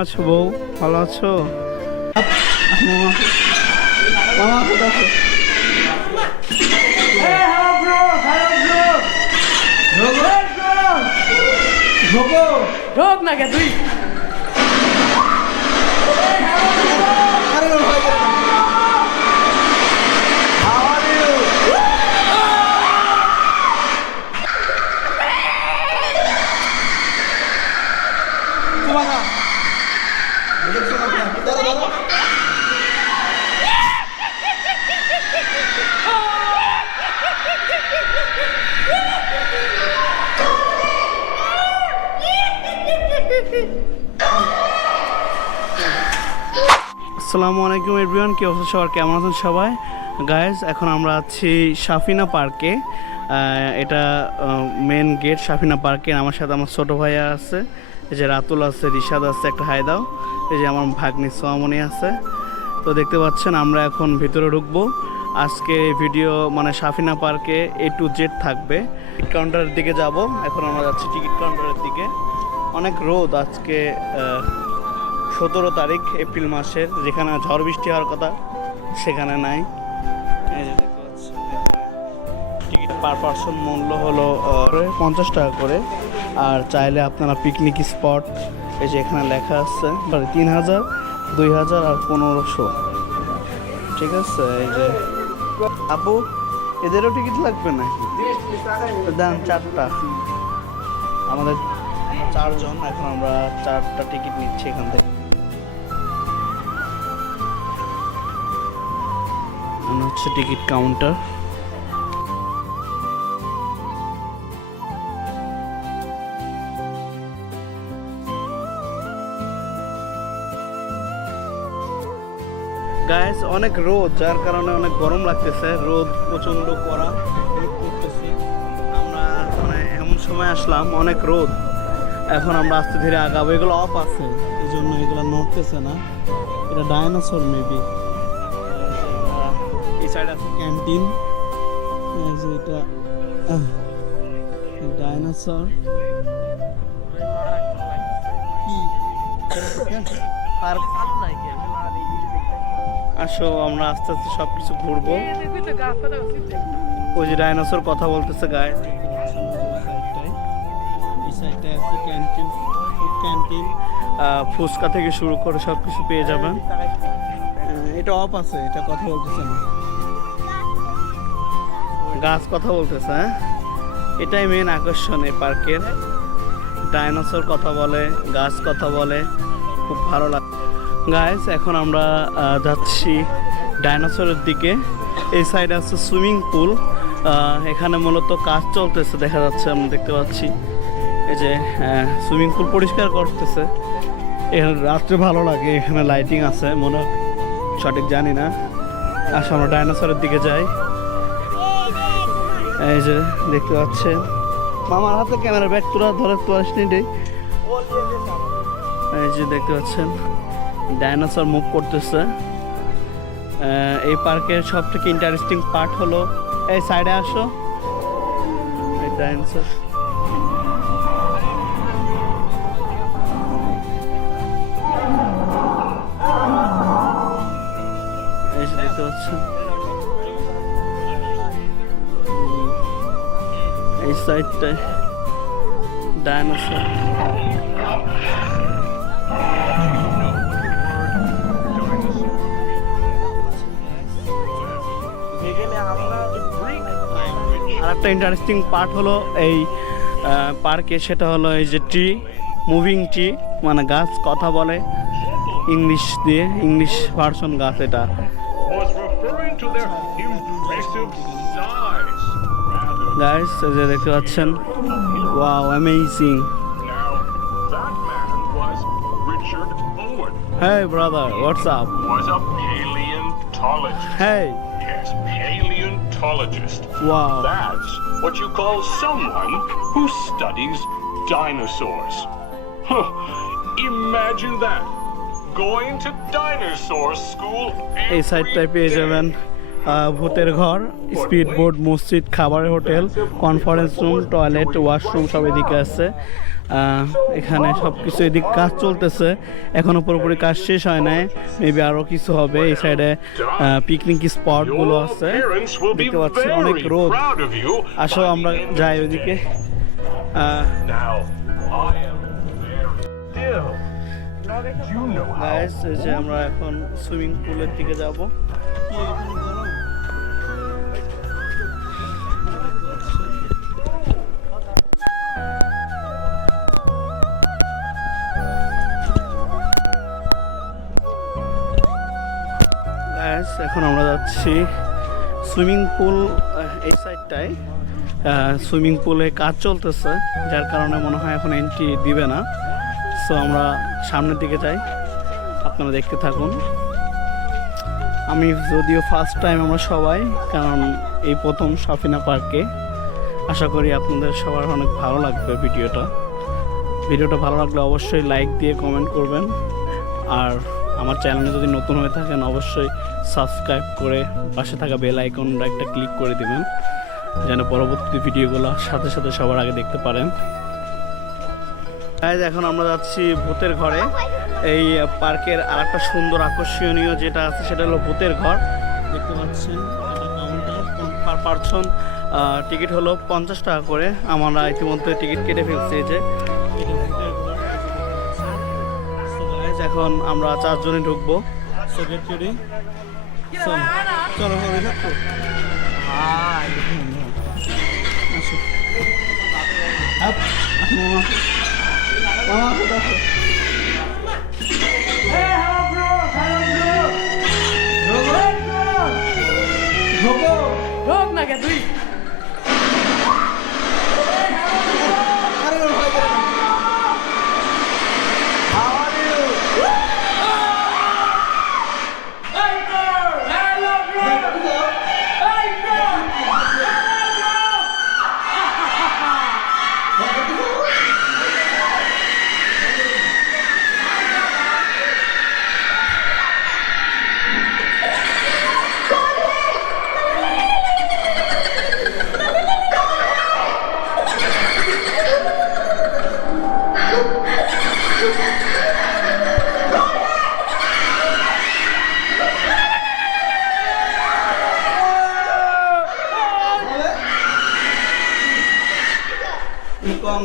আছো বউ? ভালো আছো? ঢোক না কে তুই? আসসালামু আলাইকুম এভরিওয়ান, কি অবস্থা সবার? কেমন আছেন সবাই? গাইজ এখন আমরা আছি সাফিনা পার্কে। এটা মেন গেট সাফিনা পার্কে। আমার সাথে আমার ছোট ভাইয়া আছে, এই যে রাতুল আছে, রিশাদ আছে, একটা হায়দাও, এই যে আমার ভাগ্নি সোয়ামনি আছে। তো দেখতে পাচ্ছেন, আমরা এখন ভিতরে ঢুকবো। আজকে ভিডিও মানে সাফিনা পার্কে এ টু জেড থাকবে। টিকিট কাউন্টারের দিকে যাব। এখন আমরা যাচ্ছি টিকিট কাউন্টারের দিকে। অনেক রোদ আজকে সতেরো তারিখ এপ্রিল মাসের, যেখানে ঝড় বৃষ্টি হওয়ার কথা সেখানে নাই। টিকিট পার পার্সন মূল্য হলো পঞ্চাশ টাকা করে। আর চাইলে আপনারা পিকনিক স্পট এই যে এখানে লেখা আছে মানে তিন হাজার, দুই হাজার আর পনেরোশো। ঠিক আছে, এই যে। আপু, এদেরও টিকিট লাগবে না দেন চারটা। আমাদের চারজন, এখন আমরা চারটা টিকিট নিচ্ছি এখান থেকে। হচ্ছে টিকিট কাউন্টার। গাইস অনেক রোদ, যার কারণে অনেক গরম লাগতেছে। রোদ প্রচণ্ড কড়া, রোদ করতেছে আমরা মানে এমন সময় আসলাম, অনেক রোদ। এখন আমরা আস্তে ধীরে আগাবো। এগুলো অফ আছে এই জন্য এগুলো নড়তেছে না। এটা ডায়নোসর মেবি ক্যান্টিন। এই যে এটা ডায়নোসর পার্ক আসো আমরা আস্তে আস্তে সব কিছু ঘুরবো। ওই যে ডাইনোসর কথা বলতেছে গায়ে ক্যান্টিন ফুচকা থেকে শুরু করে সব কিছু পেয়ে যাবেন। এটা অফ আছে এটা কথা বলতেছে না। গাছ কথা বলতেছে হ্যাঁ? এটাই মেন আকর্ষণ এই পার্কের। ডাইনোসর কথা বলে, গাছ কথা বলে, খুব ভালো লাগে গাছ এখন আমরা যাচ্ছি ডাইনোসরের দিকে। এই সাইডে আছে সুইমিং পুল। এখানে মূলত কাজ চলতেছে, দেখা যাচ্ছে, আমরা দেখতে পাচ্ছি। এই যে সুইমিং পুল পরিষ্কার করতেছে। এখানে রাত্রে ভালো লাগে, এখানে লাইটিং আছে, মনে সঠিক জানি না। আসলে আমরা ডাইনোসরের দিকে যাই। এই যে দেখতে পাচ্ছেন। মামার হাতে ক্যামেরা ব্যাগ তোরা ধরে তো আসনি এই যে দেখতে পাচ্ছেন, ডাইনোসর মুভ করতেছে। এই পার্কের সব থেকে ইন্টারেস্টিং পার্ট হলো, এই সাইডে আসো। এই ডাইনোসর। সাইডটায় একটা ইন্টারেস্টিং পার্ট হলো এই পার্কে সেটা হলো এই যে ট্রি মুভিং ট্রি মানে গাছ কথা বলে ইংলিশ দিয়ে ইংলিশ ভার্সন গাছ এটা। গাইস এই যে দেখতে পাচ্ছেন wow amazing now, that man was Richard Owen, hey brother what's up was a paleontologist. Hey Yes, paleontologist. Wow That's what you call someone who studies dinosaurs. Huh, Imagine that. Going to dinosaur school এই every সাইডটায় পেয়ে day. যাবেন আহ, ভূতের ঘর, speed board মসজিদ খাবারের hotel conference room toilet washroom সব এদিকে আছে। এখানে সব কিছু এদিক কাজ চলতেছে। এখনও পুরোপুরি কাজ শেষ হয় নাই। মেবি আরও কিছু হবে। এই সাইডে পিকনিক স্পটগুলো আছে। দেখতে পাচ্ছি অনেক রোদ। আসো, আমরা যাই ওইদিকে। আমরা এখন সুইমিং পুলের দিকে যাব। এখন আমরা যাচ্ছি সুইমিং পুল এই সাইডটায় সুইমিং পুলে কাজ চলতেছে, যার কারণে মনে হয় এখন এন্ট্রি দিবে না। সো আমরা সামনের দিকে যাই। আপনারা দেখতে থাকুন। আমি যদিও ফার্স্ট টাইম আমরা সবাই, কারণ এই প্রথম সাফিনা পার্কে। আশা করি আপনাদের সবার অনেক ভালো লাগবে ভিডিওটা। ভিডিওটা ভালো লাগলে অবশ্যই লাইক দিয়ে কমেন্ট করবেন। আর আমার চ্যানেলে যদি নতুন হয়ে থাকেন, অবশ্যই সাবস্ক্রাইব করে পাশে থাকা বেল আইকনটা একটা ক্লিক করে দিবেন, যেন পরবর্তী ভিডিওগুলো সাথে সাথে সবার আগে দেখতে পারেন। এখন আমরা যাচ্ছি ভূতের ঘরে। এই পার্কের আর একটা সুন্দর আকর্ষণীয় যেটা আছে, সেটা হলো ভূতের ঘর। দেখতে পাচ্ছেন পার পার্সন টিকিট হলো পঞ্চাশ টাকা করে। আমরা ইতিমধ্যে টিকিট কেটে ফেলছি যে। এখন আমরা চারজনে ঢুকবো। চলো চলো রেডি থাকো আসো আপ মামা মামা কোথায় আছো? ঢোকো ঢোক না কে তুই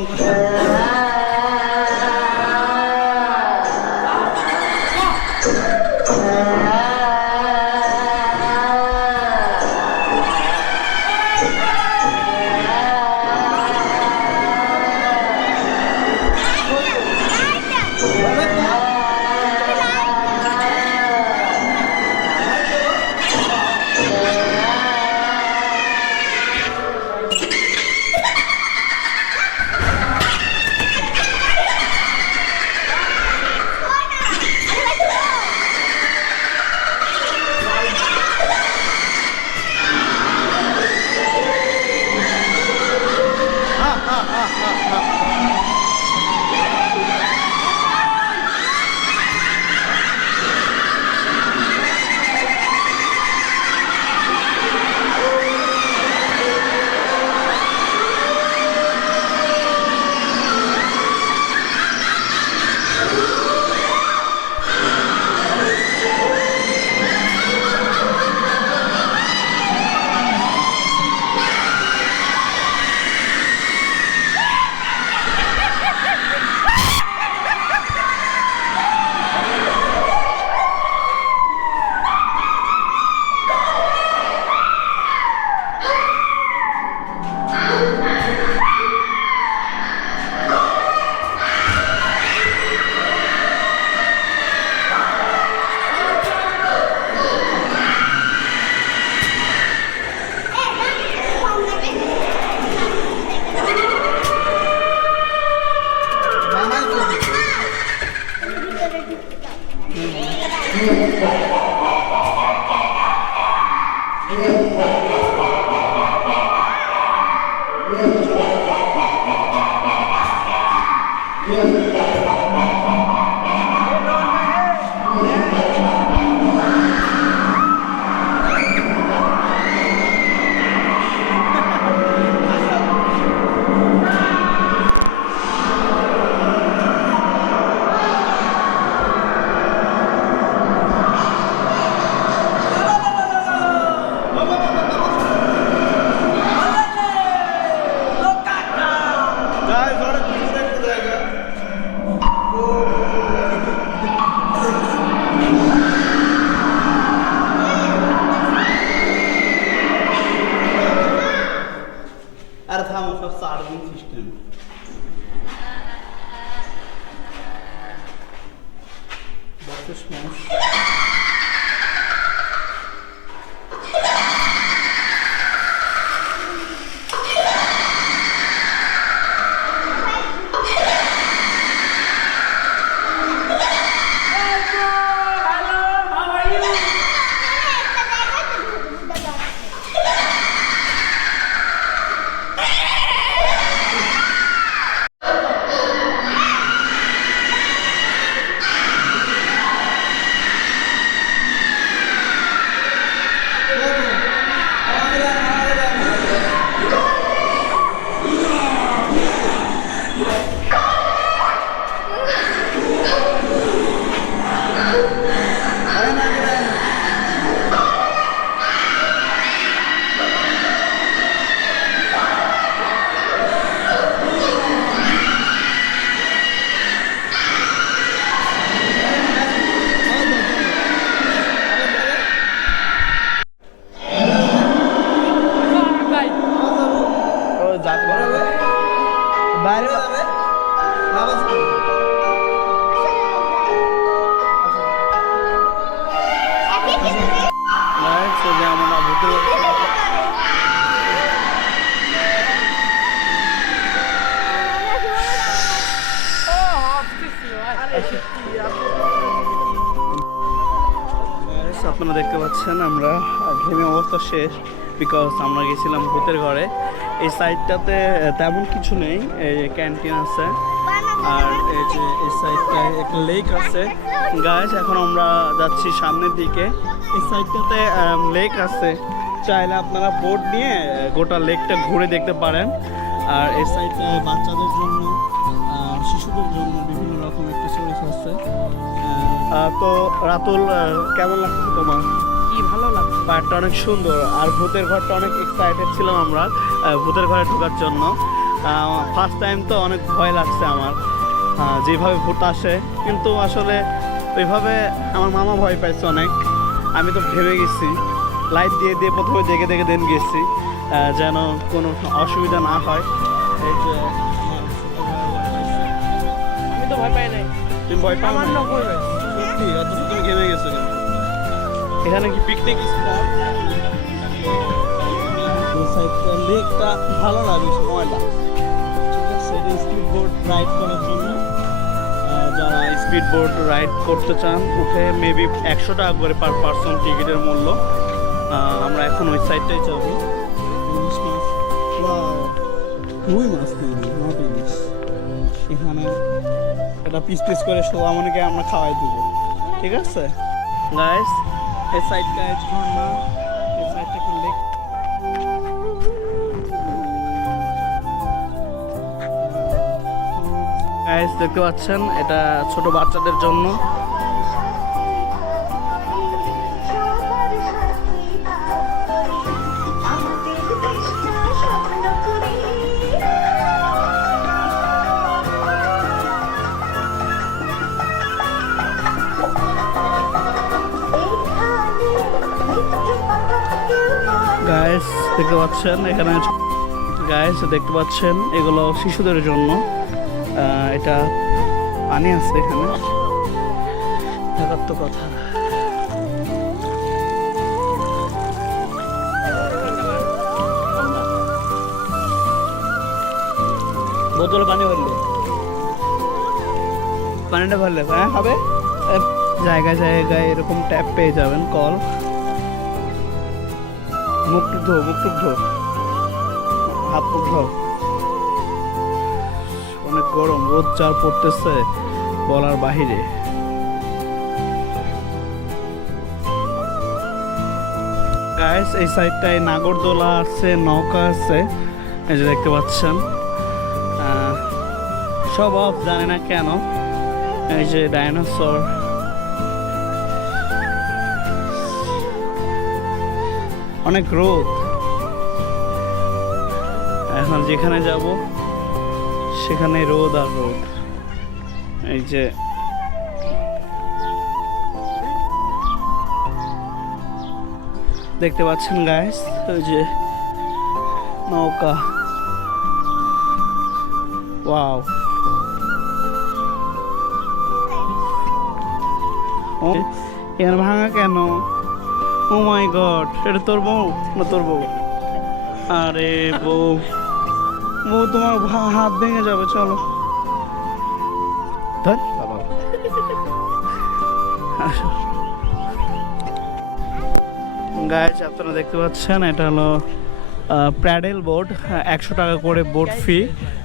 control. 你也是一个好 suas mãos. আমরা ঘেমে অবস্থা শেষ বিকজ আমরা গেছিলাম ভূতের ঘরে। এই সাইডটাতে তেমন কিছু নেই ক্যান্টিন আছে, আর এই যে এই সাইডটায় একটা লেক আছে। গাছ এখন আমরা যাচ্ছি সামনের দিকে। এই সাইডটাতে লেক আছে। চাইলে আপনারা বোট নিয়ে গোটা লেকটা ঘুরে দেখতে পারেন। আর এই সাইডটায় বাচ্চাদের জন্য শিশুদের জন্য বিভিন্ন রকম অ্যাক্সেসরিজ আছে। তো রাতুল কেমন লাগছে তোমার? পার্কটা অনেক সুন্দর আর ভূতের ঘরটা অনেক এক্সাইটেড ছিলাম আমরা ভূতের ঘরে ঢোকার জন্য। ফার্স্ট টাইম তো অনেক ভয় লাগছে আমার যেভাবে ভূত আসে। কিন্তু আসলে ওইভাবে আমার মামা ভয় পাইছে অনেক। আমি তো ভেবে গেছি লাইট দিয়ে দিয়ে প্রথমে দেখে দেখে দেন গেছি যেন কোনো অসুবিধা না হয়। এই যে আমি তো ভয় পাই নাই। তুমি ভয় পাও না? তুমি ঘেমে গেছো এখানে কি পিকনিক স্পট এই সাইডটা লেকটা ভালো না বেশি ময়লা। ঠিক আছে স্পিড বোট রাইড করার জন্য। যারা স্পিড বোট রাইড করতে চান উঠে মেবি একশো টাকা করে পার পার্সন টিকিটের মূল্য। আমরা এখন ওই সাইডটাই যাব। ইলিশ মাছ! রুই মাছ নেই নট ইলিশ এখানে এটা পিস পিস করে সোয়ামনিকে আমরা খাওয়াই দিব। ঠিক আছে? গাইস এই একটা লেক দেখতে পাচ্ছেন এটা ছোট বাচ্চাদের জন্য। গাইস দেখতে পাচ্ছেন, এখানে গাইস দেখতে পাচ্ছেন, এগুলো শিশুদের জন্য। এটা পানি আছে এখানে। দেখার তো কথা। বোতলে পানি ভরলে। পানিটা ভরলে হ্যাঁ হবে? জায়গায় জায়গায় এরকম ট্যাপ পেয়ে যাবেন কল ধো মুখ ধো হাত মুখ অনেক গরম, রোদ চার পড়তেছে বলার বাহিরে। গাইস এই সাইডটায় নাগরদোলা আছে, নৌকা আছে, এই যে দেখতে পাচ্ছেন। সব অফ জানি না কেন। এই যে ডাইনোসর অনেক রোদ। এখন যেখানে যাব, সেখানে রোদ আর রোদ। এই যে দেখতে পাচ্ছেন গাইস ওই যে নৌকা। ওয়াও এর ভাঙা কেন? ও মাই গড এটা তোর বউ না তোর বউ? আরে বউ বউ তোমার হাত ভেঙে যাবে চলো। ধর। বাবা আপনারা দেখতে পাচ্ছেন এটা হলো প্যাডেল বোর্ড একশো টাকা করে বোর্ড ফি।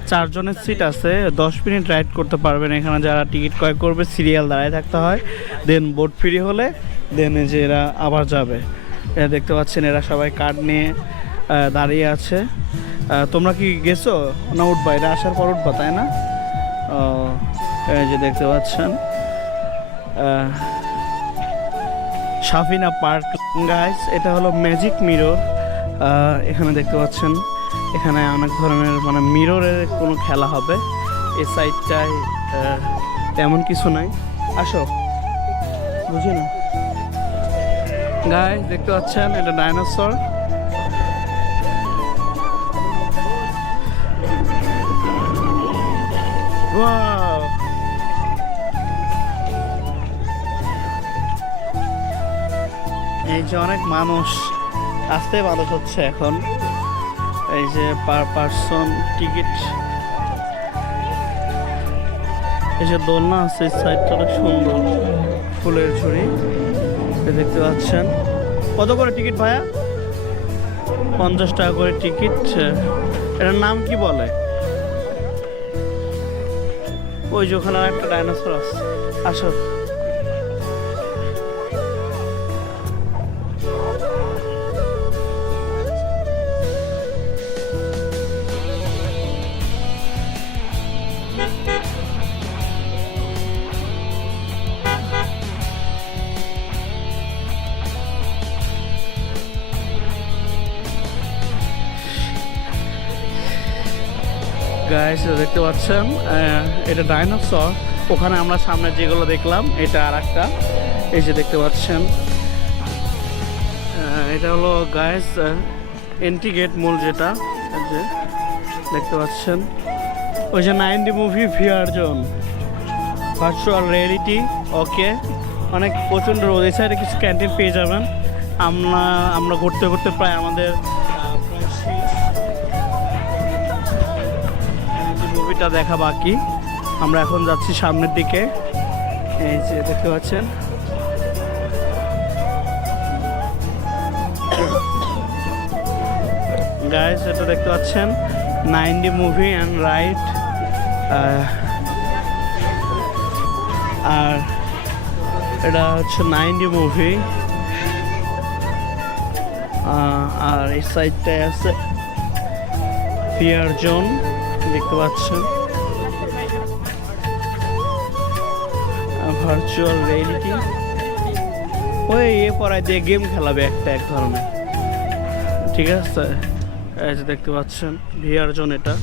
চারজনের সিট আছে দশ মিনিট রাইড করতে পারবেন এখানে যারা টিকিট ক্রয় করবে সিরিয়াল দাঁড়ায় থাকতে হয়। দেন বোর্ড ফ্রি হলে দেন যে এরা আবার যাবে। এরা দেখতে পাচ্ছেন এরা সবাই কার্ড নিয়ে দাঁড়িয়ে আছে। তোমরা কি গেছো? না উঠবা? এরা আসার পর উঠবা, তাই না? এই যে দেখতে পাচ্ছেন। সাফিনা পার্ক। গাইস এটা হলো ম্যাজিক মিরর। এখানে দেখতে পাচ্ছেন, এখানে অনেক ধরনের মানে মিররের কোনো খেলা হবে। এই সাইডটায় তেমন কিছু নাই। আসো। বুঝি না। গাইস দেখতে পাচ্ছেন, এটা ডাইনোসর! এই যে অনেক মানুষ, আসতে মানুষ হচ্ছে এখন। এই যে পার পার্সন টিকিট এই যে দোলনা আছে সাইডটা অনেক সুন্দর, ফুলের ঝুড়ি। দেখতে পাচ্ছেন। কত করে টিকিট ভাইয়া? পঞ্চাশ টাকা করে টিকিট। এটার নাম কি বলে? ওই যে ওখানে একটা ডাইনোসর আছে। আসো। গাইস দেখতে পাচ্ছেন এটা ডাইনোসর ওখানে আমরা সামনে যেগুলো দেখলাম, এটা আর একটা। এই যে দেখতে পাচ্ছেন এটা হলো গাইস এন্ট্রি গেট মূল যেটা যে দেখতে পাচ্ছেন। ওই যে nine D movie VR zone. Virtual reality okay অনেক প্রচণ্ড রোদ সাইডে কিছু ক্যান্টিন পেয়ে যাবেন। আমরা আমরা ঘুরতে ঘুরতে প্রায় আমাদের যে দেখা বাকি। আমরা এখন যাচ্ছি সামনের দিকে। এই যে দেখতে পাচ্ছেন। গাইস এটা দেখতে পাচ্ছেন। Nine D movie and ride আর এটা হচ্ছে নাইনডি মুভি। আর এই সাইডটায় আছে। ফিয়ার জোন দেখতে পাচ্ছেন। ভার্চুয়াল রিয়েলিটি ওই এ পড়ায় দিয়ে গেম খেলাবে একটা এক ধরনের। ঠিক আছে? দেখতে পাচ্ছেন, ভিআর জোন এটা।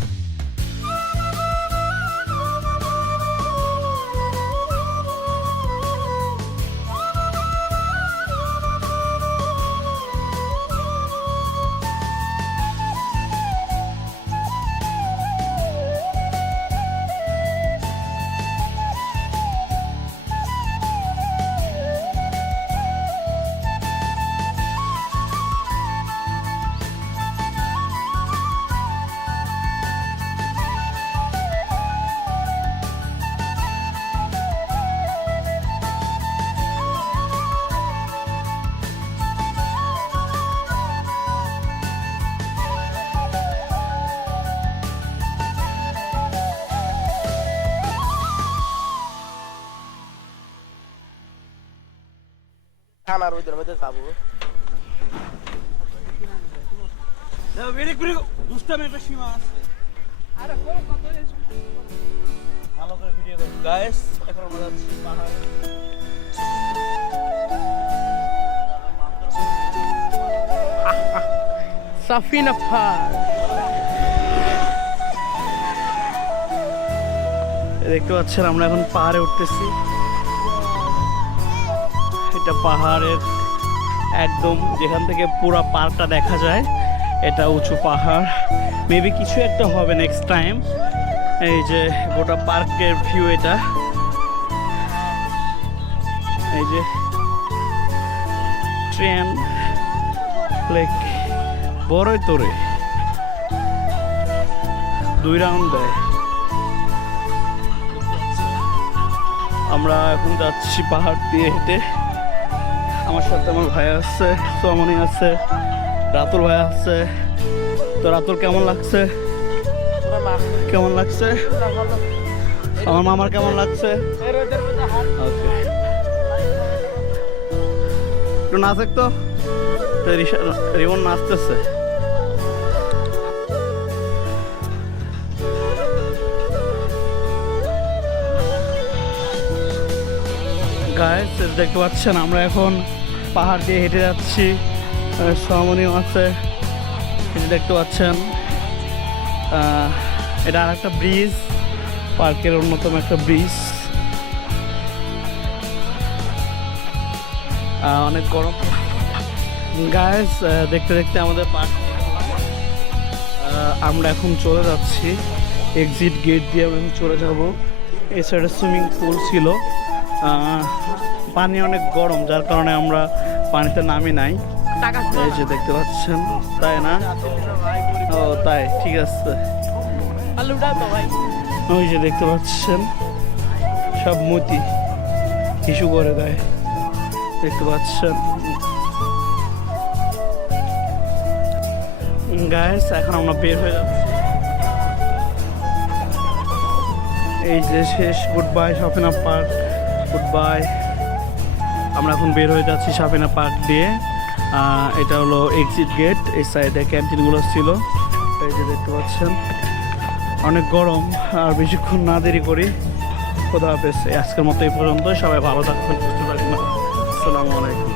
থানার ওইদের মধ্যে যাব। ভালো করে ভিডিও গাইস এখন আমরা যাচ্ছি পাহাড়। সাফিনা পার্ক দেখতে পাচ্ছেন আমরা এখন পাহাড়ে উঠতেছি। এটা পাহাড়ের একদম যেখান থেকে পুরো পার্কটা দেখা যায়, এটা উঁচু পাহাড়। মেবি কিছু একটা হবে নেক্সট টাইম এই যে গোটা পার্কের ভিউ এটা। এই যে ট্রেন লেক বড়ই তোরে দুই রাউন্ড দেয়। আমরা এখন যাচ্ছি পাহাড় দিয়ে হেঁটে। আমার সাথে আমার ভাই আছে সোমনি আছে, রাতুল ভাই আছে। তো রাতুল, কেমন লাগছে? কেমন লাগছে? আমার মামার কেমন লাগছে? একটু নাচ তো। রিমন নাচতেছে। গায়েস দেখতে পাচ্ছেন, আমরা এখন পাহাড় দিয়ে হেঁটে যাচ্ছি। সমনীয় আছে যে দেখতে পাচ্ছেন। এটা আর একটা ব্রিজ, পার্কের অন্যতম একটা ব্রিজ। অনেক গরম। গায়েস দেখতে দেখতে আমাদের পার্ক। আমরা এখন চলে যাচ্ছি। এক্সিট গেট দিয়ে আমরা এখন চলে যাব। এছাড়া সুইমিং পুল ছিল। পানি অনেক গরম, যার কারণে আমরা পানিতে নামি নাই। এই যে দেখতে পাচ্ছেন তাই না? ও তাই ঠিক আছে। ওই যে দেখতে পাচ্ছেন সব মতি ইস্যু করে দেয়। দেখতে পাচ্ছেন? গায়েস এখন আমরা বের হয়ে যাচ্ছি। এই যে শেষ goodbye Safina park goodbye আমরা এখন বের হয়ে যাচ্ছি সাফিনা পার্ক দিয়ে। এটা হলো এক্সিট গেট এই সাইডে ক্যান্টিনগুলো ছিল। এই যে দেখতে পাচ্ছেন, অনেক গরম, আর বেশিক্ষণ না দেরি করি। খোদা হাফেজ আজকের মতো এই পর্যন্ত সবাই ভালো থাকবেন, সুস্থ থাকবেন। আসসালামু আলাইকুম।